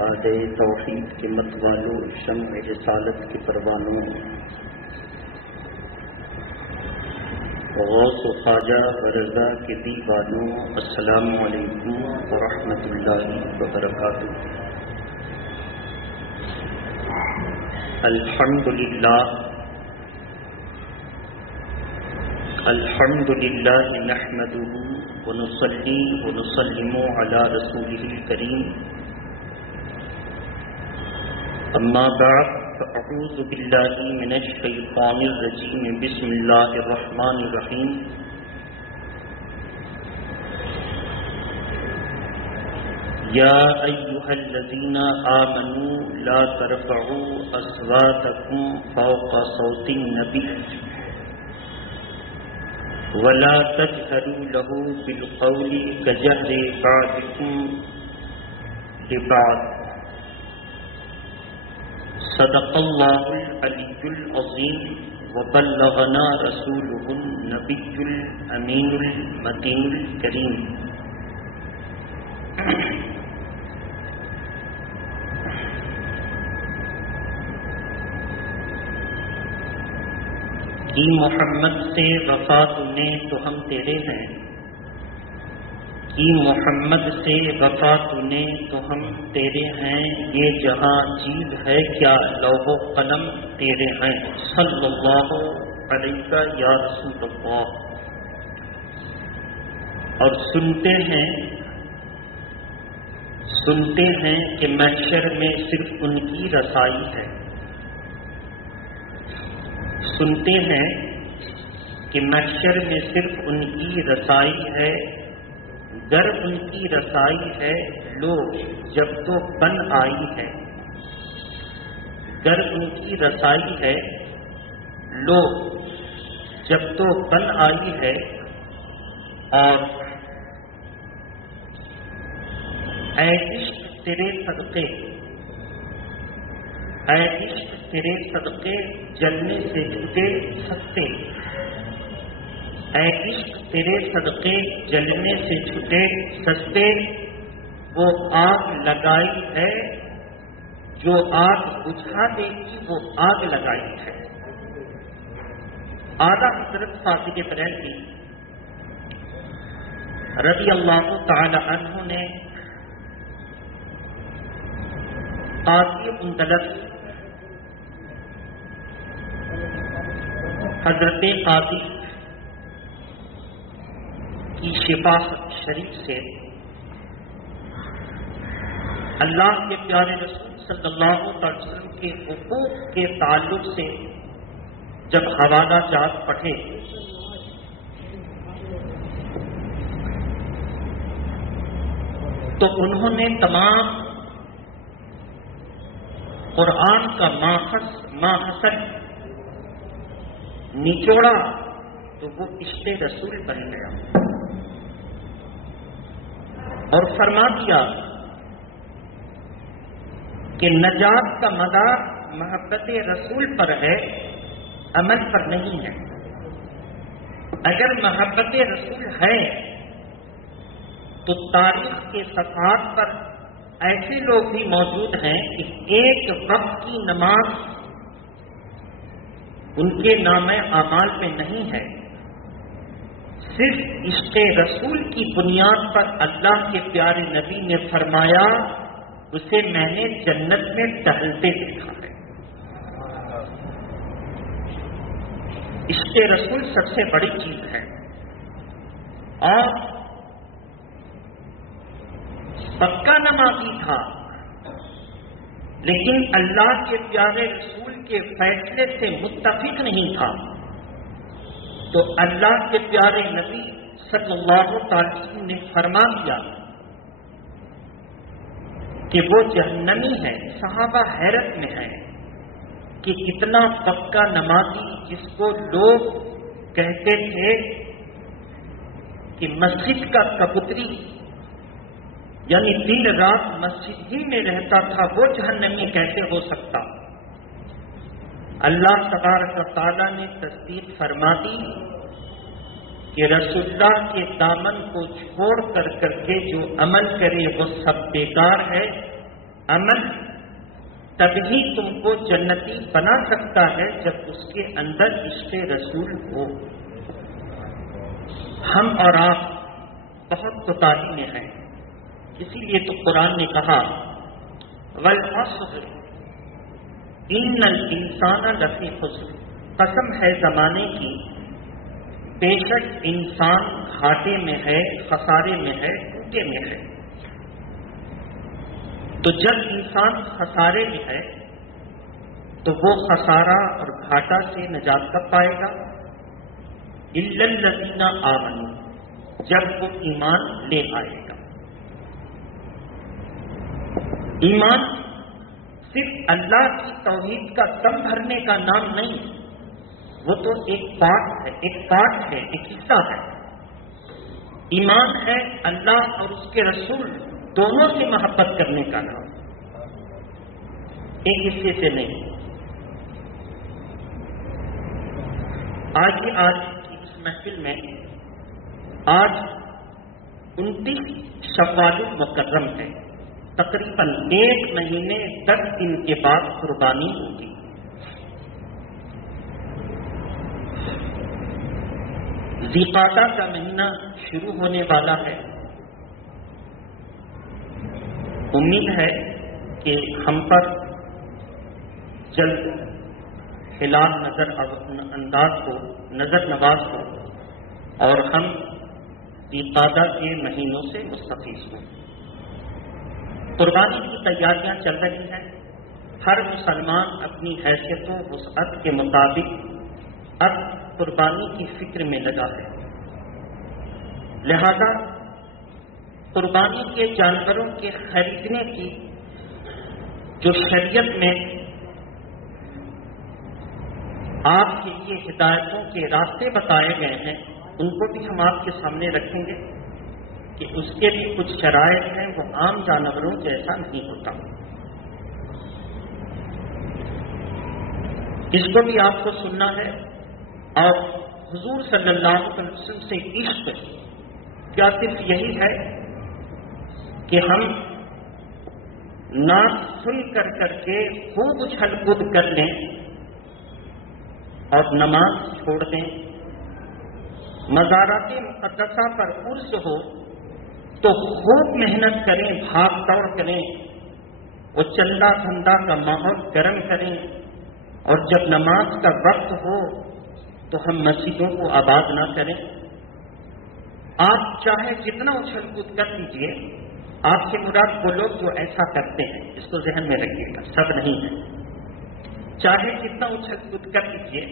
بعد توحید کے مت والوں، شمع رسالت کے پروانوں، غوث و خواجہ ورضا کے دیوانوں، السلام علیکم ورحمۃ اللہ وبرکاتہ۔ الحمدللہ نحمده ونصلي ونسلم على رسوله الكريم، اما بعد فاعوذ باللہ من الشیطان الرجیم، بسم اللہ الرحمن الرحیم۔ یا ایھا الذین آمنوا لا ترفعوا اصواتکم فوق صوت النبی ولا تجهروا له بالقول كجهر بعضكم لبعض، صدق الله العلي العظيم وبلغنا رسوله النبي الأمين المتين الكريم۔ کی محمد سے وفا نے تو ہم تیرے ہیں، کی محمد سے وفا نے تو ہم تیرے ہیں، یہ جہاں چیز ہے کیا لوح و قلم تیرے ہیں، صلی اللہ علیہ یا رسول اللہ۔ اور سنتے ہیں کہ محشر میں صرف ان کی رسائی ہے، سنتے ہیں کہ محشر میں صرف ان کی رسائی ہے، گر ان کی رسائی ہے لو جب تو بن آئی ہے، گر ان کی رسائی ہے لو جب تو بن آئی ہے۔ اور اے عشق تیرے صدقے، اے عشق تیرے صدقے جلنے سے چھوٹے سستے، اے عشق تیرے صدقے جلنے سے چھوٹے سستے، وہ آگ لگائی ہے جو آگ بجھا دے گی، وہ آگ لگائی ہے۔ اعلیٰ حضرت فاضل بریلوی رضی اللہ تعالی عنہ نے قاضی اندلس حضرت قاضی کی شفاعت شریف سے اللہ کے پیارے رسول صلی اللہ علیہ وسلم کے حقوق کے تعلق سے جب حوالہ جات پڑھے تو انہوں نے تمام قرآن کا ماحصل نچوڑا تو وہ عشق رسول بن گیا، اور فرما دیا کہ نجات کا مدار محبت رسول پر ہے، عمل پر نہیں ہے۔ اگر محبت رسول ہے تو تاریخ کے صفحات پر ایسے لوگ بھی موجود ہیں کہ ایک وقت کی نماز ان کے نام اعمال میں نہیں ہے، صرف عشق رسول کی بنیاد پر اللہ کے پیارے نبی نے فرمایا اسے میں نے جنت میں ٹہلتے دیکھا ہے۔ عشق رسول سب سے بڑی چیز ہے، اور پکا نمازی تھا لیکن اللہ کے پیارے رسول کے فیصلے سے متفق نہیں تھا، تو اللہ کے پیارے نبی صلی اللہ علیہ وسلم نے فرما دیا کہ وہ جہنمی ہے۔ صحابہ حیرت میں ہیں کہ اتنا پکا نمازی جس کو لوگ کہتے تھے کہ مسجد کا کبوتری، یعنی دن رات مسجد ہی میں رہتا تھا، وہ جہنمی کیسے ہو سکتا؟ اللہ تبارک و تعالیٰ نے تصدیق فرما دی کہ رسول اللہ کے دامن کو چھوڑ کر کے جو عمل کرے وہ سب بیکار ہے، عمل تبھی تم کو جنتی بنا سکتا ہے جب اس کے اندر عشق رسول ہو. ہم اور آپ بہت کوتاہی میں ہیں، اسی لیے تو قرآن نے کہا والعصر ان الانسان لفی خسر، قسم ہے زمانے کی، بے شک انسان گھاٹے میں ہے، خسارے میں ہے، ٹوٹے میں ہے. تو جب انسان خسارے میں ہے تو وہ خسارہ اور گھاٹا سے نجات کب پائے گا؟ الا الذین آمنوا، جب وہ ایمان لے آئے گا. ایمان صرف اللہ کی توحید کا دم بھرنے کا نام نہیں، وہ تو ایک پارٹ ہے، ایک حصہ ہے. ایمان ہے اللہ اور اس کے رسول دونوں سے محبت کرنے کا نام، ایک حصے سے نہیں. آج کی اس محفل میں آج 29 شوال المکرم ہے، تقریباً 1 مہینے 10 دن کے بعد قربانی ہوگی. ذی قعدہ کا مہینہ شروع ہونے والا ہے. امید ہے کہ ہم پر جلد ہلال نظر نواز ہو اور ہم ذی قعدہ کے مہینوں سے مستفیض ہوں. قربانی کی تیاریاں چل رہی ہیں. ہر مسلمان اپنی حیثیت و وسعت کے مطابق اب قربانی کی فکر میں لگا ہے. لہذا قربانی کے جانوروں کے خریدنے کی جو شریعت میں آپ کے لیے ہدایتوں کے راستے بتائے گئے ہیں، ان کو بھی ہم آپ کے سامنے رکھیں گے کہ اس کے بھی کچھ شرائط ہیں، وہ عام جانوروں جیسا نہیں ہوتا. اس کو بھی آپ کو سننا ہے. اور حضور صلی اللہ علیہ وسلم سے عشق کیا صرف یہی ہے کہ ہم نعت سن کر کے خوب اچھل کود کر لیں اور نماز چھوڑ دیں؟ مزارات مقدسہ پر عرس ہو تو خوب محنت کریں، بھاگ دوڑ کریں، وہ چندہ دھندا کا ماحول گرم کریں، اور جب نماز کا وقت ہو تو ہم مسجدوں کو آباد نہ کریں. آپ چاہے جتنا اچھل کود کر لیجیے، آپ سے مراد وہ لوگ جو ایسا کرتے ہیں، اس کو ذہن میں رکھیے گا، سب نہیں ہے. چاہے جتنا اچھل کود کر لیجیے،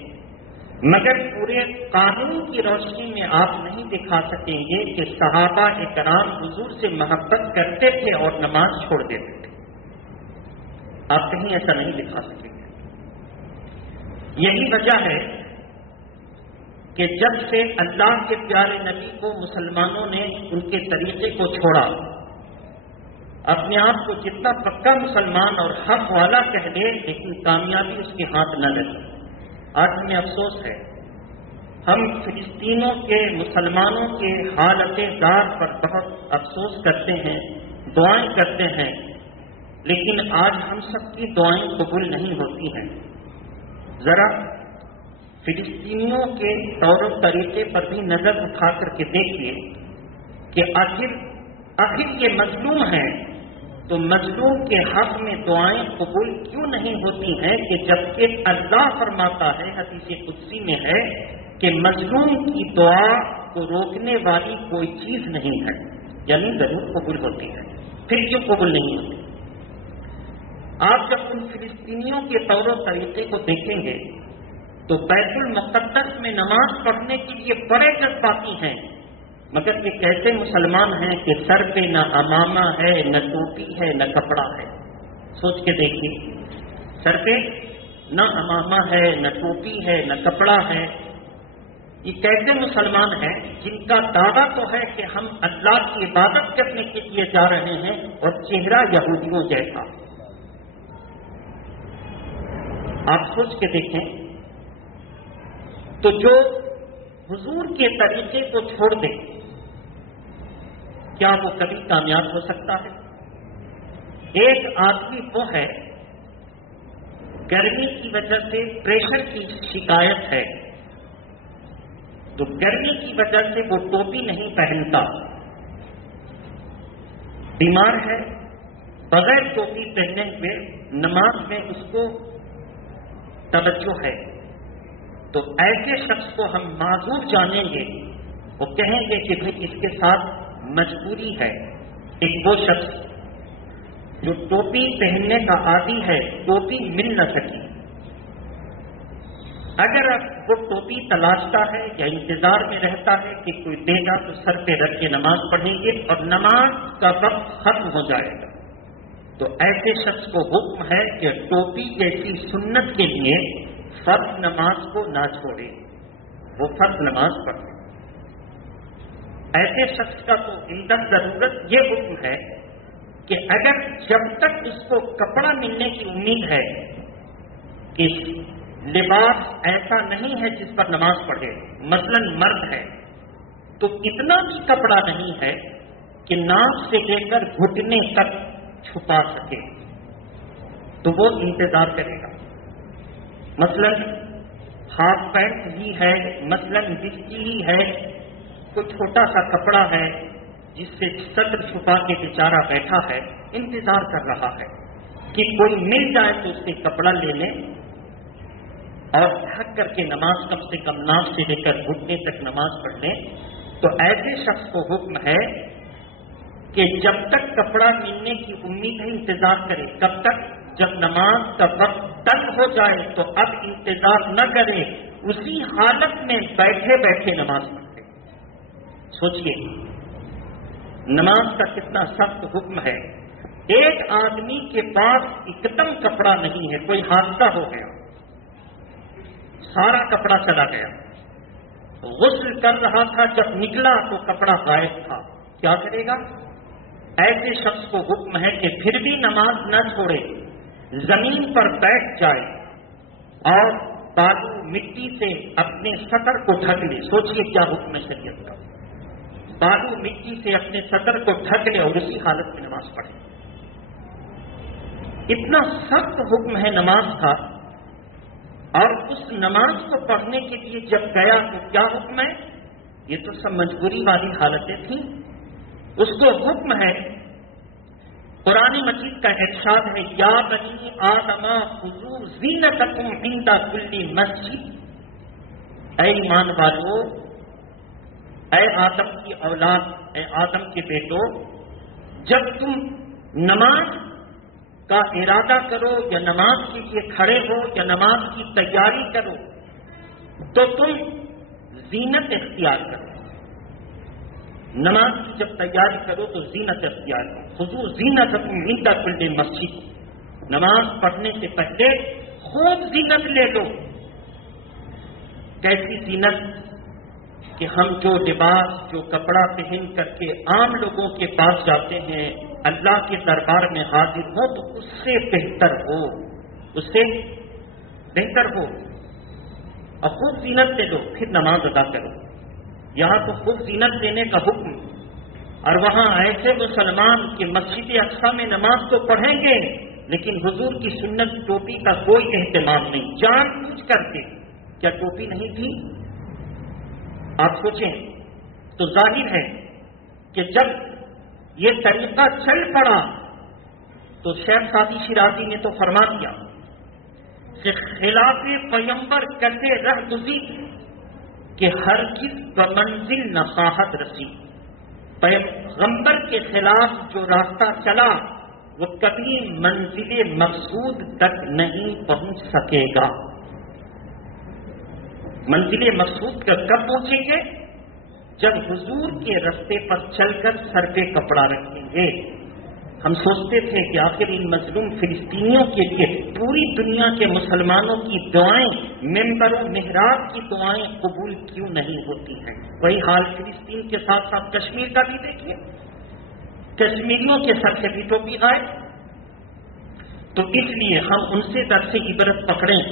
مگر پورے قانون کی روشنی میں آپ نہیں دکھا سکیں گے کہ صحابہ اکرام حضور سے محبت کرتے تھے اور نماز چھوڑ دیتے تھے. آپ کہیں ایسا نہیں دکھا سکیں گے. یہی وجہ ہے کہ جب سے اللہ کے پیارے نبی کو مسلمانوں نے ان کے طریقے کو چھوڑا، اپنے آپ کو جتنا پکا مسلمان اور حق والا کہہ لے، لیکن کامیابی اس کے ہاتھ نہ لگی. آج ہمیں افسوس ہے، ہم فلسطینوں کے مسلمانوں کے حالت دار پر بہت افسوس کرتے ہیں، دعائیں کرتے ہیں، لیکن آج ہم سب کی دعائیں قبول نہیں ہوتی ہیں. ذرا فلسطینیوں کے طور و طریقے پر بھی نظر اٹھا کر کے دیکھیے کہ آخر یہ مظلوم ہیں، تو مظلوم کے حق میں دعائیں قبول کیوں نہیں ہوتی ہیں؟ کہ جبکہ اللہ فرماتا ہے، حدیث قدسی میں ہے کہ مظلوم کی دعا کو روکنے والی کوئی چیز نہیں ہے، یعنی ضرور قبول ہوتی ہے. پھر کیوں قبول نہیں ہوتی؟ آپ جب ان فلسطینیوں کے طور و طریقے کو دیکھیں گے تو بیت المقدس میں نماز پڑھنے کے لیے بڑے جذباتی ہیں، مگر یہ کیسے مسلمان ہیں کہ سر پہ نہ امامہ ہے، نہ ٹوپی ہے، نہ کپڑا ہے. سوچ کے دیکھیے، سر پہ نہ امامہ ہے، نہ ٹوپی ہے، نہ کپڑا ہے. یہ کیسے مسلمان ہیں جن کا دعویٰ تو ہے کہ ہم اللہ کی عبادت کرنے کے لیے جا رہے ہیں، اور چہرہ یہودیوں جیسا. آپ سوچ کے دیکھیں، تو جو حضور کے طریقے کو چھوڑ دے، کیا وہ کبھی کامیاب ہو سکتا ہے؟ ایک آدمی وہ ہے گرمی کی وجہ سے پریشر کی شکایت ہے، تو گرمی کی وجہ سے وہ ٹوپی نہیں پہنتا، بیمار ہے، بغیر ٹوپی پہنے ہوئے نماز میں اس کو توجہ ہے، تو ایسے شخص کو ہم معذور جانیں گے، وہ کہیں گے کہ بھئی اس کے ساتھ مجبوری ہے۔ ایک وہ شخص جو ٹوپی پہننے کا عادی ہے، ٹوپی مل نہ سکی، اگر اب وہ ٹوپی تلاشتا ہے یا انتظار میں رہتا ہے کہ کوئی دے گا تو سر پہ رکھ کے نماز پڑھیں گے اور نماز کا وقت ختم ہو جائے گا، تو ایسے شخص کو حکم ہے کہ ٹوپی جیسی سنت کے لیے فرض نماز کو نہ چھوڑے، وہ فرض نماز پڑھے۔ ایسے شخص کا تو عند ضرورت یہ حکم ہے کہ اگر جب تک اس کو کپڑا ملنے کی امید ہے کہ لباس ایسا نہیں ہے جس پر نماز پڑھے، مثلا مرد ہے تو اتنا بھی کپڑا نہیں ہے کہ ناک سے لے کر گھٹنے تک چھپا سکے، تو وہ انتظار کرے گا۔ مثلا ہاف پینٹ ہی ہے، مثلا بستی ہی ہے، کوئی چھوٹا سا کپڑا ہے جس سے صدر چھپا کے بیچارہ بیٹھا ہے، انتظار کر رہا ہے کہ کوئی مل جائے تو اس سے کپڑا لے لیں اور ڈھک کر کے نماز کم سے کم ناک سے لے کر گھٹنے تک نماز پڑھ لیں، تو ایسے شخص کو حکم ہے کہ جب تک کپڑا ملنے کی امید ہے انتظار کرے، کب تک؟ جب نماز کا وقت تنگ ہو جائے تو اب انتظار نہ کرے، اسی حالت میں بیٹھے بیٹھے نماز پڑھے۔ سوچئے نماز کا کتنا سخت حکم ہے۔ ایک آدمی کے پاس ایک دم کپڑا نہیں ہے، کوئی حادثہ ہو گیا، سارا کپڑا چلا گیا، غسل کر رہا تھا، جب نکلا تو کپڑا غائب تھا، کیا کرے گا؟ ایسے شخص کو حکم ہے کہ پھر بھی نماز نہ چھوڑے، زمین پر بیٹھ جائے اور بالو مٹی سے اپنے سطر کو ڈھک لے۔ سوچئے کیا حکم ہے شریعت کا، بالو مٹی سے اپنے سطر کو ڈھک لے اور اسی حالت میں نماز پڑھے۔ اتنا سخت حکم ہے نماز کا، اور اس نماز کو پڑھنے کے لیے جب گیا تو کیا حکم ہے؟ یہ تو سب مجبوری والی حالتیں تھیں، اس کو حکم ہے، قرآن مجید کا ارشاد ہے، یا بنی آدم خذوا زینتکم عند کل مسجد، اے ایمان والو، اے آدم کی اولاد، اے آدم کے بیٹو، جب تم نماز کا ارادہ کرو یا نماز کے لیے کھڑے ہو یا نماز کی تیاری کرو تو تم زینت اختیار کرو۔ نماز کی جب تیاری کرو تو زینت اختیار کرو، خذوا زینتکم عند کل مسجد، نماز پڑھنے سے پہلے خوب زینت لے لو۔ کیسی زینت؟ کہ ہم جو لباس، جو کپڑا پہن کر کے عام لوگوں کے پاس جاتے ہیں، اللہ کے دربار میں حاضر ہو تو اس سے بہتر ہو، اس سے بہتر ہو، اور خوب زینت لے لو، پھر نماز ادا کرو۔ یہاں تو خوب زینت لینے کا حکم، اور وہاں ایسے مسلمان کہ مسجد اقصی میں نماز تو پڑھیں گے لیکن حضور کی سنت ٹوپی کا کوئی اہتمام نہیں، جان بوجھ کر کے۔ کیا ٹوپی نہیں تھی؟ آپ سوچیں تو ظاہر ہے کہ جب یہ طریقہ چل پڑا تو شیخ سعدی شیرازی نے تو فرما دیا کہ خلاف پیمبر کرتے رہ گزی کہ ہرگز بمنزل نہ خواہد رسی، پیغمبر کے خلاف جو راستہ چلا وہ کبھی منزل مقصود تک نہیں پہنچ سکے گا۔ منزل مقصود کا کب پہنچیں گے؟ جب حضور کے راستے پر چل کر سر پہ کپڑا رکھیں گے۔ ہم سوچتے تھے کہ آخر ان مظلوم فلسطینیوں کے لیے پوری دنیا کے مسلمانوں کی دعائیں، ممبر و محراب کی دعائیں قبول کیوں نہیں ہوتی ہیں؟ وہی حال فلسطین کے ساتھ ساتھ کشمیر کا بھی دیکھیے، کشمیریوں کے سر سے بھی ٹوپی آئے۔ تو اس لیے ہم ان سے درس عبرت پکڑیں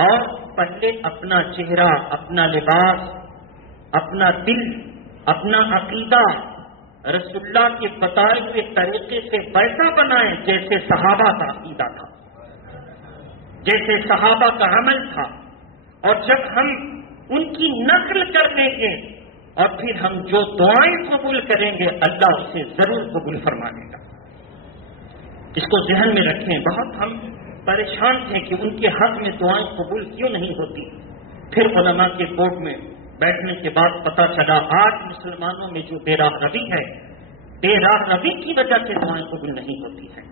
اور پہلے اپنا چہرہ، اپنا لباس، اپنا دل، اپنا عقیدہ رسول اللہ کے بتائے ہوئے طریقے سے ویسا بنائیں جیسے صحابہ کا عقیدہ تھا، جیسے صحابہ کا عمل تھا. اور جب ہم ان کی نقل کر دیں گے اور پھر ہم جو دعائیں قبول کریں گے اللہ اسے ضرور قبول فرما دے گا. اس کو ذہن میں رکھیں. بہت ہم پریشان تھے کہ ان کے حق میں دعائیں قبول کیوں نہیں ہوتی. پھر علماء کے بورڈ میں بیٹھنے کے بعد پتا چلا آج مسلمانوں میں جو بے راہ روی ہے، بے راہ روی کی وجہ سے دعائیں قبول نہیں ہوتی ہیں.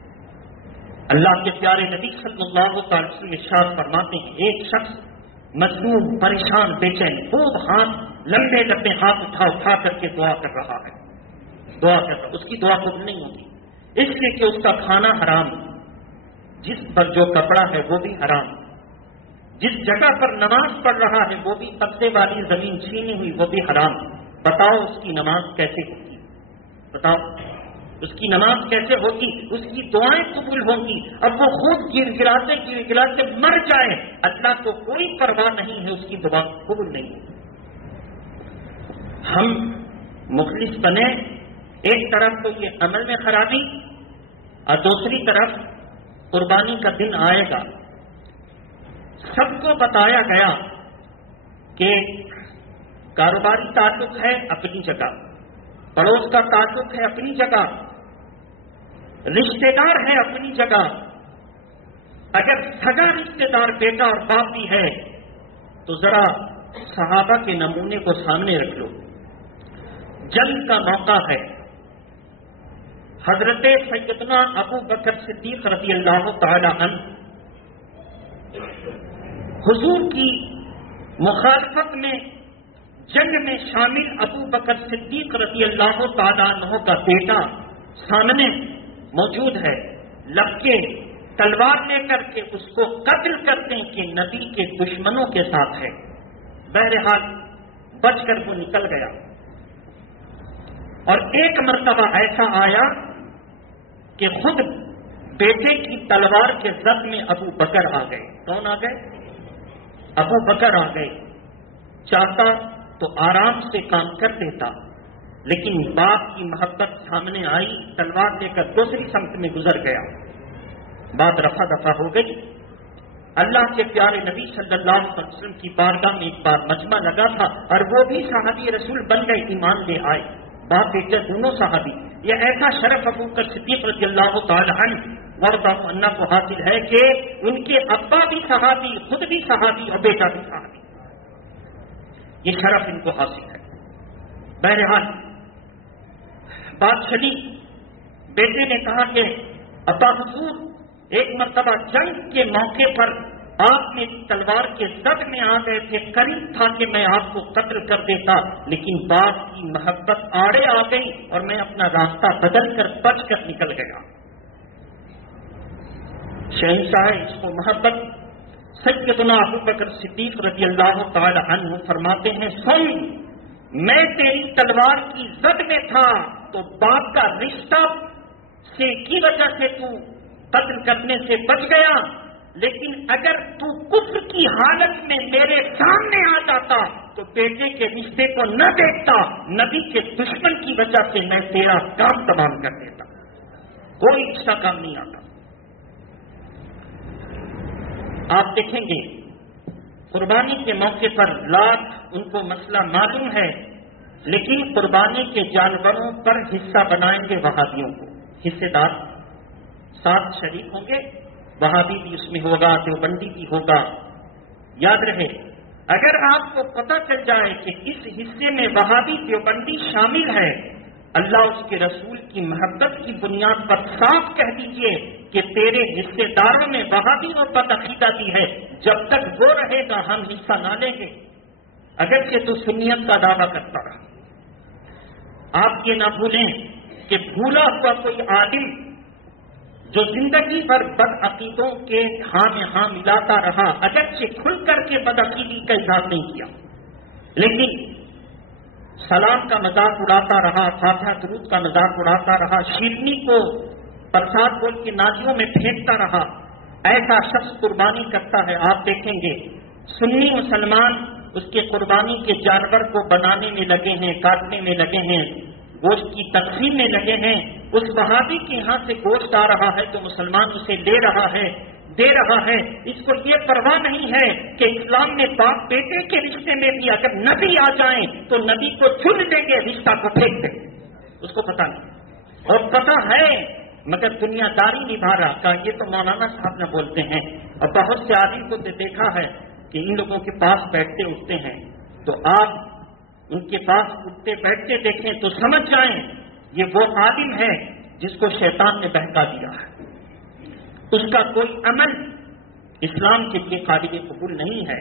اللہ کے پیارے نبی صلی اللہ علیہ وسلم ارشاد فرماتے ہیں ایک شخص مظلوم، پریشان، بے چین، خوب ہاتھ لمبے لمبے ہاتھ اٹھا کر کے دعا کر رہا ہے، دعا کر رہا، اس کی دعا قبول نہیں ہوگی اس لیے کہ اس کا کھانا حرام، جس پر جو کپڑا ہے وہ بھی حرام، جس جگہ پر نماز پڑھ رہا ہے وہ بھی قبضے والی زمین چھینی ہوئی وہ بھی حرام. بتاؤ اس کی نماز کیسے ہوگی؟ بتاؤ اس کی نماز کیسے ہوگی؟ اس کی دعائیں قبول ہوں گی؟ اب وہ خود گراتے مر جائے، اللہ کو کوئی پرواہ نہیں ہے، اس کی دعا قبول نہیں ہوگی. ہم مخلص بنے، ایک طرف تو یہ عمل میں خرابی اور دوسری طرف قربانی کا دن آئے گا. سب کو بتایا گیا کہ کاروباری تعلق ہے اپنی جگہ، پڑوس کا تعلق ہے اپنی جگہ، رشتہ دار ہے اپنی جگہ. اگر سگا رشتہ دار بیٹا اور باپ بھی ہے تو ذرا صحابہ کے نمونے کو سامنے رکھ لو. جنگ کا موقع ہے، حضرت سیدنا ابو بکر صدیق رضی اللہ تعالی عنہ حضور کی مخالفت میں جنگ میں شامل ابو بکر صدیق رضی اللہ تعالیٰ عنہ کا بیٹا سامنے موجود ہے. لبکے تلوار لے کر کے اس کو قتل کرتے ہیں کہ نبی کے دشمنوں کے ساتھ ہے. بہرحال بچ کر وہ نکل گیا. اور ایک مرتبہ ایسا آیا کہ خود بیٹے کی تلوار کے زد میں ابو بکر آ گئے. کون آ گئے؟ ابو بکر آ گئے. چاہتا تو آرام سے کام کر دیتا، لیکن باپ کی محبت سامنے آئی، تلوار لے کر دوسری سمت میں گزر گیا. بات رفع دفع ہو گئی. اللہ کے پیارے نبی صلی اللہ علیہ وسلم کی بارگاہ میں ایک بار مجمع لگا تھا اور وہ بھی صحابی رسول بن گئے، ایمان لے آئے. باپ بیٹے دونوں صحابی. یہ ایسا شرف ابو بکر صدیق رضی اللہ تعالی عنہ ورضہ عنہ کو حاصل ہے کہ ان کے ابا بھی صحابی، خود بھی صحابی اور بیٹا بھی صحابی. یہ شرف ان کو حاصل ہے. بہرحال بات چلی. بیٹے نے کہا کہ ابا حضور ایک مرتبہ جنگ کے موقع پر آپ نے تلوار کے زد میں آ گئے تھے، قریب تھا کہ میں آپ کو قتل کر دیتا، لیکن باپ کی محبت آڑے آ گئی اور میں اپنا راستہ بدل کر بچ کر نکل گیا. شہنشاہ اس کو محبت سیدنا ابو بکر صدیق رضی اللہ تعالی عنہ فرماتے ہیں سن، میں تیری تلوار کی زد میں تھا تو باپ کا رشتہ سے کی وجہ سے تو قتل کرنے سے بچ گیا، لیکن اگر تو کفر کی حالت میں میرے سامنے آ جاتا تو بیٹے کے رشتے کو نہ دیکھتا، نبی کے دشمن کی وجہ سے میں تیرا کام تمام کر دیتا. کوئی رشتہ کام نہیں آتا. آپ دیکھیں گے قربانی کے موقع پر لاکھ ان کو مسئلہ معلوم ہے، لیکن قربانی کے جانوروں پر حصہ بنائیں گے وہابیوں کو، حصے دار ساتھ شریک ہوں گے. وہابی بھی اس میں ہوگا، دیوبندی بھی ہوگا. یاد رہے اگر آپ کو پتہ چل جائے کہ اس حصے میں وہابی دیوبندی شامل ہے، اللہ اس کے رسول کی محبت کی بنیاد پر صاف کہہ دیجئے کہ تیرے حصے داروں میں وہابی اور بدعقیدہ بھی ہے، جب تک وہ رہے گا ہم حصہ نہ لیں گے، اگرچہ تو سنیت کا دعویٰ کرتا رہا. آپ یہ نہ بھولیں کہ بھولا ہوا کوئی عالم جو زندگی بھر بدعقیدوں کے ہاں میں ہاں ملاتا رہا، اگرچہ کھل کر کے بدعقیدی کا اظہار نہیں کیا، لیکن سلام کا مذاق اڑاتا رہا، فاتحہ درود کا مذاق اڑاتا رہا، شیرنی کو پرساد بول کے نالیوں میں پھینکتا رہا، ایسا شخص قربانی کرتا ہے. آپ دیکھیں گے سنی مسلمان اس کے قربانی کے جانور کو بنانے میں لگے ہیں، کاٹنے میں لگے ہیں. گوشت کی تقسیم میں لگے ہیں، اس وہابی کے یہاں سے گوشت آ رہا ہے تو مسلمان اسے لے رہا ہے، دے رہا ہے، اس کو یہ پرواہ نہیں ہے کہ اسلام میں باپ بیٹے کے رشتے میں بھی اگر نبی آ جائیں تو نبی کو چن دیں گے، رشتہ کو پھینک دیں گے، اس کو پتہ نہیں اور پتہ ہے مگر دنیا داری نبھا رہا کا۔ یہ تو مولانا صاحب نہ بولتے ہیں، اور بہت سے آدمی کو دیکھا ہے کہ ان لوگوں کے پاس بیٹھتے اٹھتے ہیں تو آپ ان کے پاس اٹھتے بیٹھتے دیکھیں تو سمجھ جائیں یہ وہ عالم ہے جس کو شیطان نے بہکا دیا ہے، اس کا کوئی عمل اسلام کے لیے قابل قبول نہیں ہے،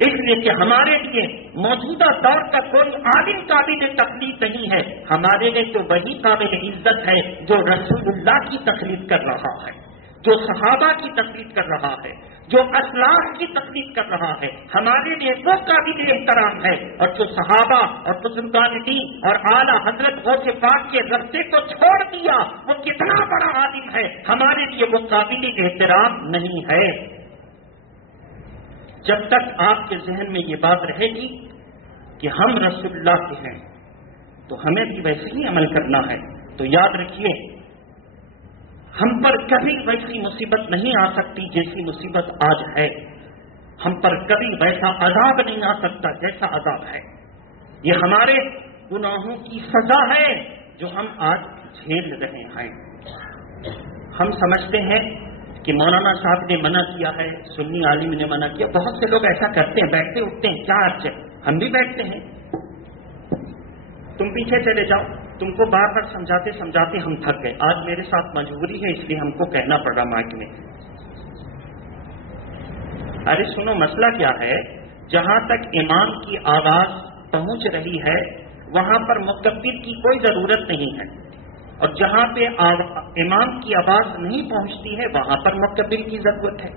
اس لیے کہ ہمارے لیے موجودہ دور کا کوئی عالم قابل تقلید نہیں ہے، ہمارے لیے تو وہی قابل عزت ہے جو رسول اللہ کی تقلید کر رہا ہے، جو صحابہ کی تقلید کر رہا ہے، جو اسلاف کی تقلید کر رہا ہے، ہمارے لیے وہ قابل احترام ہے، اور جو صحابہ اور بزرگان دین اور اعلیٰ حضرت غوث پاک کے رستے کو چھوڑ دیا وہ کتنا بڑا عالم ہے، ہمارے لیے وہ قابل احترام نہیں ہے۔ جب تک آپ کے ذہن میں یہ بات رہے گی کہ ہم رسول اللہ کے ہیں تو ہمیں بھی ویسے ہی عمل کرنا ہے، تو یاد رکھیے ہم پر کبھی ویسی مصیبت نہیں آ سکتی جیسی مصیبت آج ہے، ہم پر کبھی ویسا عذاب نہیں آ سکتا جیسا عذاب ہے، یہ ہمارے گناہوں کی سزا ہے جو ہم آج جھیل رہے ہیں۔ ہم سمجھتے ہیں کہ مولانا صاحب نے منع کیا ہے، سنی عالم نے منع کیا، بہت سے لوگ ایسا کرتے ہیں، بیٹھتے اٹھتے ہیں، کیا اچھا ہم بھی بیٹھتے ہیں، تم پیچھے چلے جاؤ، تم کو بار بار سمجھاتے سمجھاتے ہم تھک گئے، آج میرے ساتھ مجبوری ہے اس لیے ہم کو کہنا پڑ رہا مائک میں۔ ارے سنو مسئلہ کیا ہے، جہاں تک امام کی آواز پہنچ رہی ہے وہاں پر مکبر کی کوئی ضرورت نہیں ہے، اور جہاں پہ امام کی آواز نہیں پہنچتی ہے وہاں پر مکبر کی ضرورت ہے۔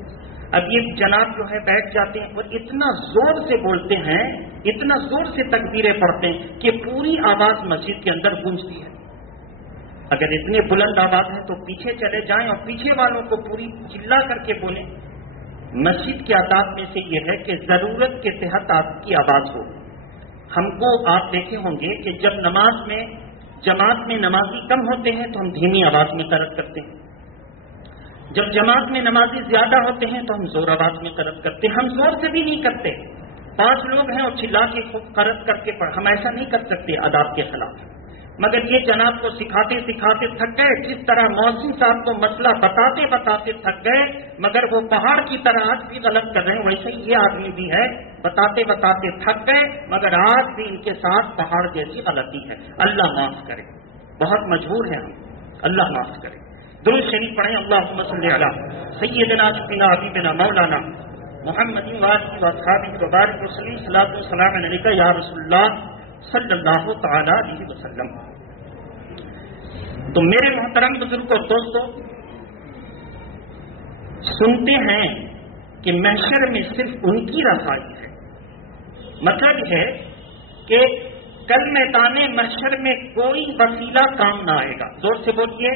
اب یہ جناب جو ہے بیٹھ جاتے ہیں اور اتنا زور سے بولتے ہیں، اتنا زور سے تکبیریں پڑھتے ہیں کہ پوری آواز مسجد کے اندر گونجتی ہے۔ اگر اتنے بلند آواز ہے تو پیچھے چلے جائیں اور پیچھے والوں کو پوری چلا کر کے بولیں۔ مسجد کے آداب میں سے یہ ہے کہ ضرورت کے تحت آپ کی آواز ہو۔ ہم کو آپ دیکھے ہوں گے کہ جب نماز میں جماعت میں نمازی کم ہوتے ہیں تو ہم دھیمی آواز میں قرأت کرتے ہیں، جب جماعت میں نمازی زیادہ ہوتے ہیں تو ہم زور آواز میں قرأت کرتے ہیں۔ ہم زور سے بھی نہیں کرتے، 5 لوگ ہیں اور چلا کے قرأت کر کے پڑھ، ہم ایسا نہیں کر سکتے آداب کے خلاف۔ مگر یہ جناب کو سکھاتے سکھاتے تھک گئے، جس طرح مؤذن صاحب کو مسئلہ بتاتے بتاتے تھک گئے، مگر وہ پہاڑ کی طرح آج بھی غلط کر رہے ہیں، ویسے ہی یہ آدمی بھی ہے، بتاتے بتاتے تھک گئے مگر آج بھی ان کے ساتھ پہاڑ جیسی غلطی ہے۔ اللہ معاف کرے، بہت مجبور ہیں ہم، اللہ معاف کرے۔ درود شریف پڑھیں، اللہم صلی علی سیدنا سیدنا حبیبنا مولانا محمد و اصحابہ وبارک وسلم، صلاۃ و سلام علیک یا رسول اللہ صلی اللہ تعالی علیہ وسلم۔ تو میرے محترم بزرگوں اور دوستوں، سنتے ہیں کہ محشر میں صرف ان کی رسائی ہے، مطلب یہ ہے کہ کل میدان محشر میں کوئی وسیلہ کام نہ آئے گا۔ زور سے بولیے،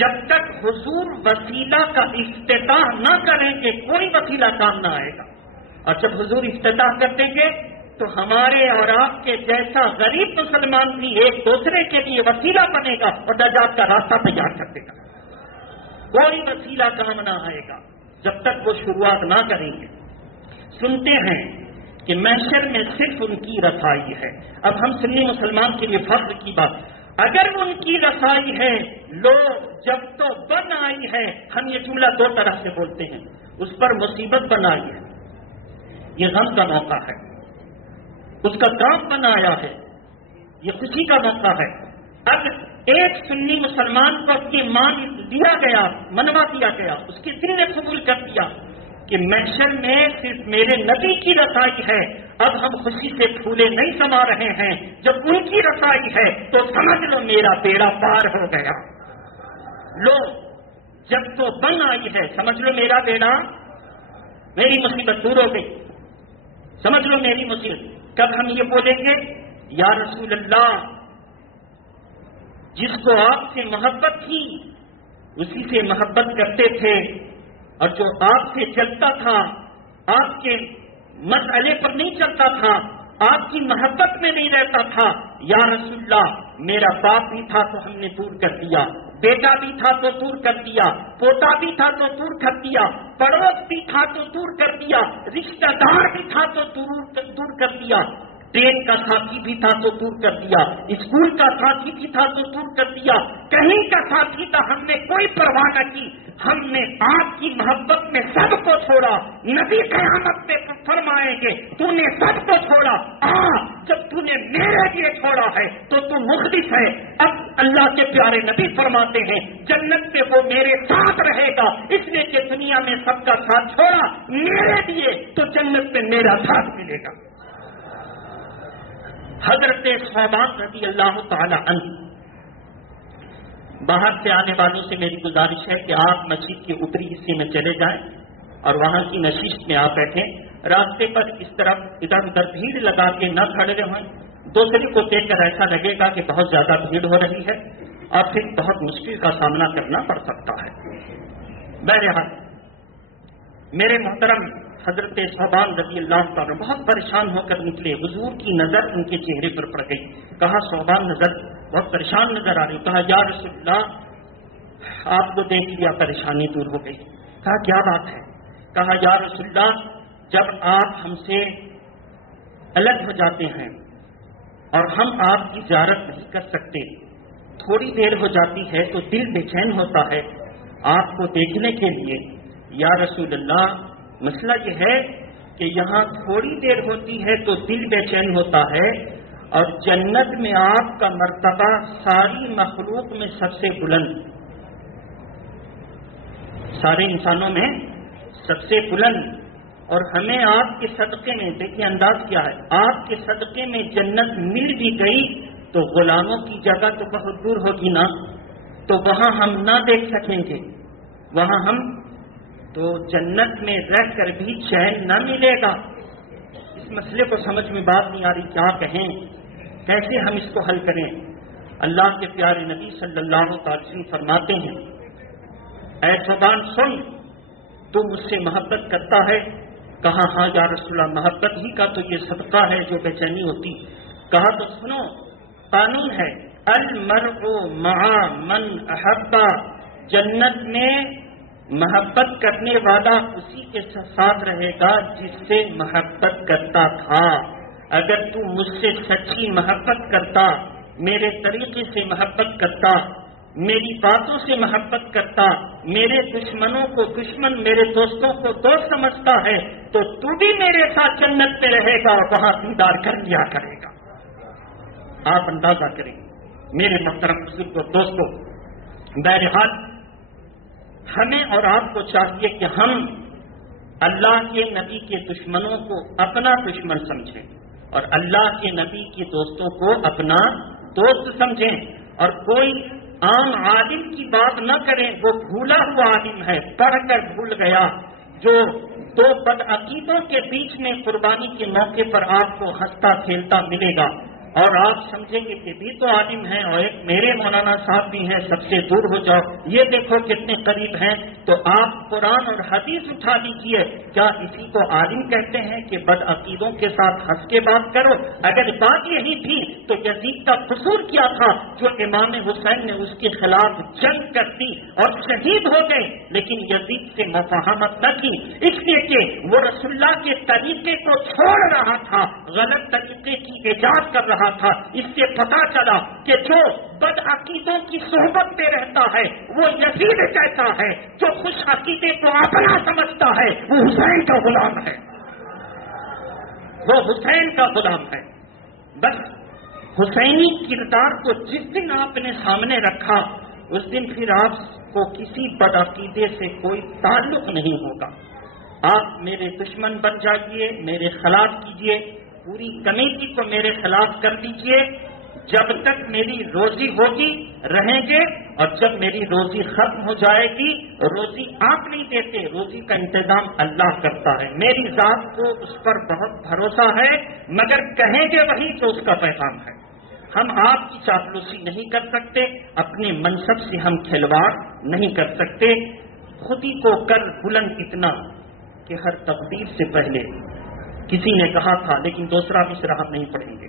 جب تک حضور وسیلہ کا افتتاح نہ کریں گے کوئی وسیلہ کام نہ آئے گا، اور جب حضور افتتاح کر دیں گے تو ہمارے اور آپ کے جیسا غریب مسلمان بھی ایک دوسرے کے لیے وسیلہ بنے گا اور نجات کا راستہ تیار کر دے گا۔ کوئی وسیلہ کام نہ آئے گا جب تک وہ شروعات نہ کریں گے۔ سنتے ہیں کہ محشر میں صرف ان کی رسائی ہے۔ اب ہم سنی مسلمان کے لیے فخر کی بات، اگر ان کی رسائی ہے، لوگ جب تو بن آئی ہے، ہم یہ جملہ 2 طرح سے بولتے ہیں، اس پر مصیبت بن آئی ہے، یہ غم کا موقع ہے، اس کا کام بنایا ہے، یہ خوشی کا موقع ہے۔ اب ایک سنی مسلمان کو اپنی مان دیا گیا، منوا دیا گیا، اس کے دل نے قبول کر دیا کہ محشر میں صرف میرے نبی کی رسائی ہے، اب ہم خوشی سے پھولے نہیں سما رہے ہیں، جب ان کی رسائی ہے تو سمجھ لو میرا بیڑا پار ہو گیا۔ لو جب تو بن آئی ہے، سمجھ لو میرا بیڑا، میری مصیبت دور ہو گئی، سمجھ لو میری مصیبت۔ کب ہم یہ بولیں گے، یا رسول اللہ، جس کو آپ سے محبت تھی اسی سے محبت کرتے تھے، اور جو آپ سے چلتا تھا آپ کے مسئلے پر نہیں چلتا تھا، آپ کی محبت میں نہیں رہتا تھا، یا رسول اللہ میرا باپ بھی تھا تو ہم نے دور کر دیا، بیٹا بھی تھا تو دور کر دیا، پوتا بھی تھا تو دور کر دیا، پڑوس بھی تھا تو دور کر دیا، رشتہ دار بھی تھا تو دور کر دیا، ٹرین کا ساتھی بھی تھا تو دور کر دیا، اسکول کا ساتھی بھی تھا تو دور کر دیا، کہیں کا ساتھی تھا ہم نے کوئی پرواہ نہ کی، ہم نے آپ کی محبت میں سب کو چھوڑا۔ نبی قیامت میں فرمائیں گے تو نے سب کو چھوڑا، جب تو نے میرے لیے چھوڑا ہے تو تو مخلص ہے۔ اب اللہ کے پیارے نبی فرماتے ہیں جنت میں وہ میرے ساتھ رہے گا، اس لیے کہ دنیا میں سب کا ساتھ چھوڑا میرے لیے تو جنت میں میرا ساتھ ملے گا۔ حضرت صوبان رضی اللہ تعالی عنہ، باہر سے آنے والوں سے میری گزارش ہے کہ آپ مسجد کے اوپری حصے میں چلے جائیں اور وہاں کی نشست میں آپ بیٹھیں، راستے پر اس طرف ادھر ادھر بھیڑ لگا کے نہ کھڑے رہیں، دوسرے کو دیکھ کر ایسا لگے گا کہ بہت زیادہ بھیڑ ہو رہی ہے اور پھر بہت مشکل کا سامنا کرنا پڑ سکتا ہے۔ بہرحال میرے محترم حضرت صوبان رضی اللہ تعالیٰ بہت پریشان ہو کر نکلے، حضور کی نظر ان کے چہرے پر پڑ گئی، کہا صوبان نظر بہت پریشان نظر آ رہی، کہا یا رسول اللہ آپ کو دیکھ لیا پریشانی دور ہو گئی، کہا کیا بات ہے، کہا یا رسول اللہ جب آپ ہم سے الگ ہو جاتے ہیں اور ہم آپ کی زیارت نہیں کر سکتے، تھوڑی دیر ہو جاتی ہے تو دل بے چین ہوتا ہے آپ کو دیکھنے کے لیے، یا رسول اللہ مسئلہ یہ ہے کہ یہاں تھوڑی دیر ہوتی ہے تو دل بے چین ہوتا ہے اور جنت میں آپ کا مرتبہ ساری مخلوق میں سب سے بلند، سارے انسانوں میں سب سے بلند، اور ہمیں آپ کے صدقے میں، دیکھیے انداز کیا ہے، آپ کے صدقے میں جنت مل بھی گئی تو غلاموں کی جگہ تو بہت دور ہوگی نا، تو وہاں ہم نہ دیکھ سکیں گے، وہاں ہم تو جنت میں رہ کر بھی چین نہ ملے گا۔ اس مسئلے کو سمجھ میں بات نہیں آ رہی، کیا کہیں، کیسے ہم اس کو حل کریں؟ اللہ کے پیارے نبی صلی اللہ علیہ وسلم فرماتے ہیں اے صوبان سن، تو مجھ سے محبت کرتا ہے؟ کہا ہاں یا رسول اللہ محبت ہی کا تو یہ صدقہ ہے جو بے چینی ہوتی۔ کہا تو سنو قانون ہے المرء مع من احب، جنت میں محبت کرنے والا اسی کے ساتھ رہے گا جس سے محبت کرتا تھا۔ اگر تو مجھ سے سچی محبت کرتا، میرے طریقے سے محبت کرتا، میری باتوں سے محبت کرتا، میرے دشمنوں کو دشمن، میرے دوستوں کو دوست سمجھتا ہے تو تو بھی میرے ساتھ جنت میں رہے گا اور وہاں دیدار کر لیا کرے گا۔ آپ اندازہ کریں میرے محترم بزرگوں دوستوں، بہرحال ہمیں اور آپ کو چاہیے کہ ہم اللہ کے نبی کے دشمنوں کو اپنا دشمن سمجھیں اور اللہ کے نبی کے دوستوں کو اپنا دوست سمجھیں، اور کوئی عام عالم کی بات نہ کریں، وہ بھولا ہوا عالم ہے، پڑھ کر بھول گیا، جو دو بدعقیدوں کے بیچ میں قربانی کے موقع پر آپ کو ہنستا کھیلتا ملے گا اور آپ سمجھیں گے کہ بھی تو عالم ہیں اور ایک میرے مولانا صاحب بھی ہیں، سب سے دور ہو جاؤ، یہ دیکھو کتنے قریب ہیں، تو آپ قرآن اور حدیث اٹھا لیجیے۔ کیا اسی کو عالم کہتے ہیں کہ بدعقیدوں کے ساتھ ہنس کے بات کرو؟ اگر بات یہی تھی تو یزید کا قصور کیا تھا جو امام حسین نے اس کے خلاف جنگ کر دی اور شہید ہو گئے، لیکن یزید سے مفاہمت نہ کی، اس لیے کہ وہ رسول اللہ کے طریقے کو چھوڑ رہا تھا، غلط طریقے کی ایجاد کر رہا تھا۔ اس سے پتا چلا کہ جو بدعقیدوں کی صحبت میں رہتا ہے وہ یزید کہتا ہے، جو خوش عقیدے کو اپنا سمجھتا ہے وہ حسین کا غلام ہے، وہ حسین کا غلام ہے۔ بس حسینی کردار کو جس دن آپ نے سامنے رکھا اس دن پھر آپ کو کسی بدعقیدے سے کوئی تعلق نہیں ہوگا۔ آپ میرے دشمن بن جائیے، میرے خلاف کیجیے، پوری کمیٹی کو میرے خلاف کر دیجیے، جب تک میری روزی ہوگی رہیں گے، اور جب میری روزی ختم ہو جائے گی، روزی آپ نہیں دیتے، روزی کا انتظام اللہ کرتا ہے، میری ذات کو اس پر بہت بھروسہ ہے، مگر کہیں گے وہی تو اس کا پیغام ہے۔ ہم آپ کی چاپلوسی نہیں کر سکتے، اپنے منصب سے ہم کھلواڑ نہیں کر سکتے، خودی کو کر بلند اتنا کہ ہر تقدیر سے پہلے، کسی نے کہا تھا لیکن دوسرا مصرع ہم نہیں پڑھیں گے،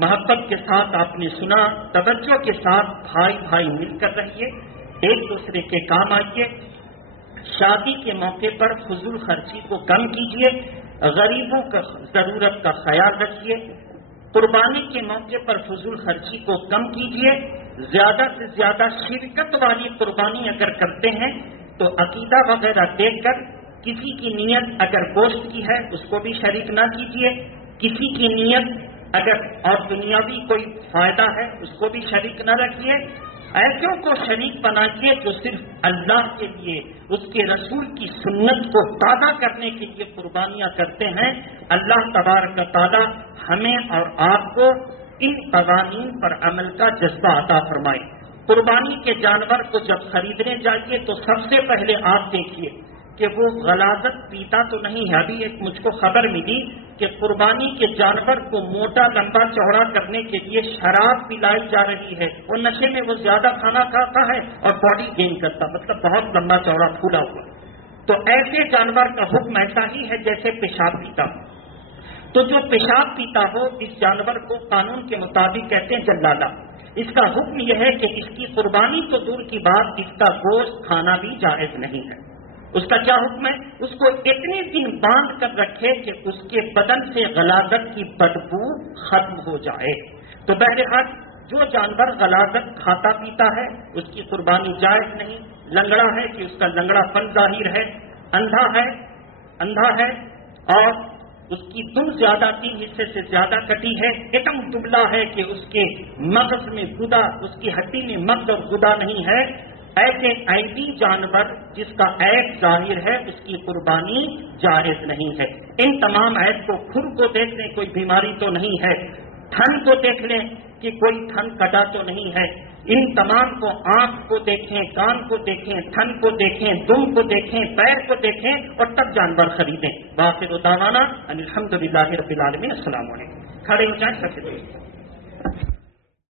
محبت کے ساتھ آپ نے سنا, توجہ کے ساتھ بھائی بھائی مل کر رہیے, ایک دوسرے کے کام آئیے. شادی کے موقع پر فضول خرچی کو کم کیجیے, غریبوں کا ضرورت کا خیال رکھیے. قربانی کے موقع پر فضول خرچی کو کم کیجیے. زیادہ سے زیادہ شرکت والی قربانی اگر کرتے ہیں تو عقیدہ وغیرہ دیکھ کر کسی کی نیت اگر گوشت کی ہے اس کو بھی شریک نہ کیجیے, کسی کی نیت اگر اور دنیاوی کوئی فائدہ ہے اس کو بھی شریک نہ رکھیے. ایسوں کو شریک بنائیے جو صرف اللہ کے لیے, اس کے رسول کی سنت کو تازہ کرنے کے لیے قربانیاں کرتے ہیں. اللہ تبارک تعالی ہمیں اور آپ کو ان قوانین پر عمل کا جذبہ عطا فرمائے. قربانی کے جانور کو جب خریدنے جائیے تو سب سے پہلے آپ دیکھیے کہ وہ غلاظت پیتا تو نہیں ہے. ابھی ایک مجھ کو خبر ملی کہ قربانی کے جانور کو موٹا لمبا چوڑا کرنے کے لیے شراب پلائی جا رہی ہے. وہ نشے میں وہ زیادہ کھانا کھاتا ہے اور باڈی گین کرتا, مطلب بہت لمبا چوڑا پھولا ہوا. تو ایسے جانور کا حکم ایسا ہی ہے جیسے پیشاب پیتا ہو. تو جو پیشاب پیتا ہو اس جانور کو قانون کے مطابق کہتے ہیں جلالہ. اس کا حکم یہ ہے کہ اس کی قربانی تو دور کی بات, اس کا گوشت کھانا بھی جائز نہیں ہے. اس کا کیا حکم ہے؟ اس کو اتنے دن باندھ کر رکھے کہ اس کے بدن سے غلاظت کی بدبو ختم ہو جائے. تو بہرحال جو جانور غلاظت کھاتا پیتا ہے اس کی قربانی جائز نہیں. لنگڑا ہے کہ اس کا لنگڑا پن ظاہر ہے, اندھا ہے اور اس کی دم زیادہ 3 حصے سے زیادہ کٹی ہے, ایٹم دبلا ہے کہ اس کے مغز میں گدا, اس کی ہڈی میں مغز اور گدا نہیں ہے. ایسے عیبی جانور جس کا عیب ظاہر ہے اس کی قربانی جائز نہیں ہے. ان تمام عیب کو کھر کو دیکھ لیں کوئی بیماری تو نہیں ہے, تھن کو دیکھ لیں کہ کوئی تھن کٹا تو نہیں ہے. ان تمام کو آنکھ کو دیکھیں, کان کو دیکھیں, تھن کو دیکھیں, دم کو دیکھیں, پیر کو دیکھیں اور تب جانور خریدیں. وآخر دعوانا ان الحمدللہ رب العالمین. السلام علیکم. کھڑے ہو جائیں سب سے.